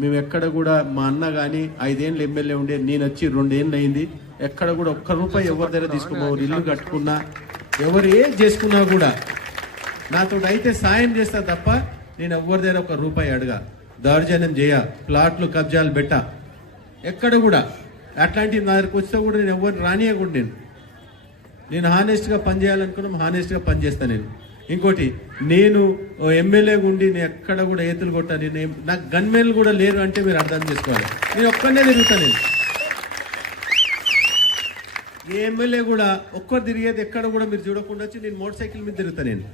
మేము ఎక్కడ కూడా మా అన్న కానీ 5 ఏళ్ళు ఎమ్మెల్యే ఉండే, నేను వచ్చి 2 ఏళ్ళు అయింది, ఎక్కడ కూడా ఒక్క రూపాయి ఎవరి దగ్గర తీసుకోమని, ఇల్లు కట్టుకున్నా ఎవరు ఏం చేసుకున్నా కూడా నాతో అయితే సాయం చేస్తా తప్ప నేను ఎవరి దగ్గర 1 రూపాయి అడగా, దౌర్జన్యం చేయ, ప్లాట్లు కబ్జాలు పెట్ట, ఎక్కడ కూడా అట్లాంటివి నా దగ్గరకు వస్తే కూడా నేను ఎవరిని రానియకుండా నేను హానెస్ట్గా పనిచేయాలనుకున్నాం, హానెస్ట్గా పనిచేస్తాను నేను. ఇంకోటి, నేను ఎమ్మెల్యేగా ఉండి నేను ఎక్కడ కూడా ఏతులు కొట్టాను, నేను నాకు గన్మెన్లు కూడా లేరు అంటే మీరు అర్థం చేసుకోవాలి. నేను ఒక్కనే తిరుగుతాను. నేను ఏ ఎమ్మెల్యే కూడా ఒక్కరు తిరిగేది ఎక్కడ కూడా మీరు చూడకుండా వచ్చి నేను మోటార్ సైకిల్ మీద తిరుగుతాను. నేను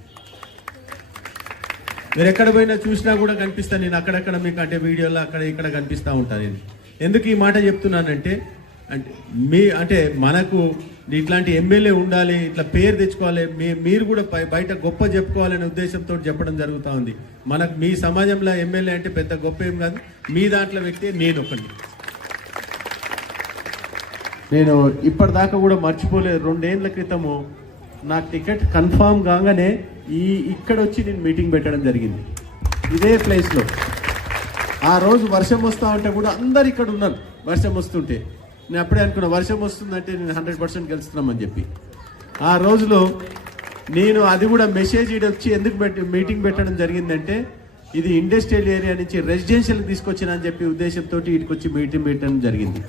మీరు ఎక్కడ పోయినా చూసినా కూడా కనిపిస్తాను నేను, అక్కడక్కడ మీకు అంటే వీడియోలో అక్కడ ఇక్కడ కనిపిస్తూ ఉంటాను నేను. ఎందుకు ఈ మాట చెప్తున్నానంటే అంటే మనకు ఇట్లాంటి ఎమ్మెల్యే ఉండాలి, ఇట్లా పేరు తెచ్చుకోవాలి, మీరు కూడా బయట గొప్ప చెప్పుకోవాలనే ఉద్దేశంతో చెప్పడం జరుగుతూ ఉంది. మనకు మీ సమాజంలో ఎమ్మెల్యే అంటే పెద్ద గొప్ప ఏం కాదు, మీ దాంట్లో వ్యక్తి నేను ఒకటి. నేను ఇప్పటిదాకా కూడా మర్చిపోలేదు, 2 ఏళ్ల క్రితము నాకు టికెట్ కన్ఫామ్ కాగానే ఇక్కడ వచ్చి నేను మీటింగ్ పెట్టడం జరిగింది ఇదే ప్లేస్లో. ఆ రోజు వర్షం వస్తూ ఉంటే కూడా అందరు ఇక్కడ ఉన్నారు. వర్షం వస్తుంటే నేను అప్పుడే అనుకున్నా వర్షం వస్తుందంటే నేను 100% గెలుస్తున్నామని చెప్పి. ఆ రోజులో నేను అది కూడా మెసేజ్ వచ్చి ఎందుకు మీటింగ్ పెట్టడం జరిగిందంటే, ఇది ఇండస్ట్రియల్ ఏరియా నుంచి రెసిడెన్షియల్ తీసుకొచ్చిన అని చెప్పి ఉద్దేశంతో ఇటుకొచ్చి మీటింగ్ పెట్టడం జరిగింది.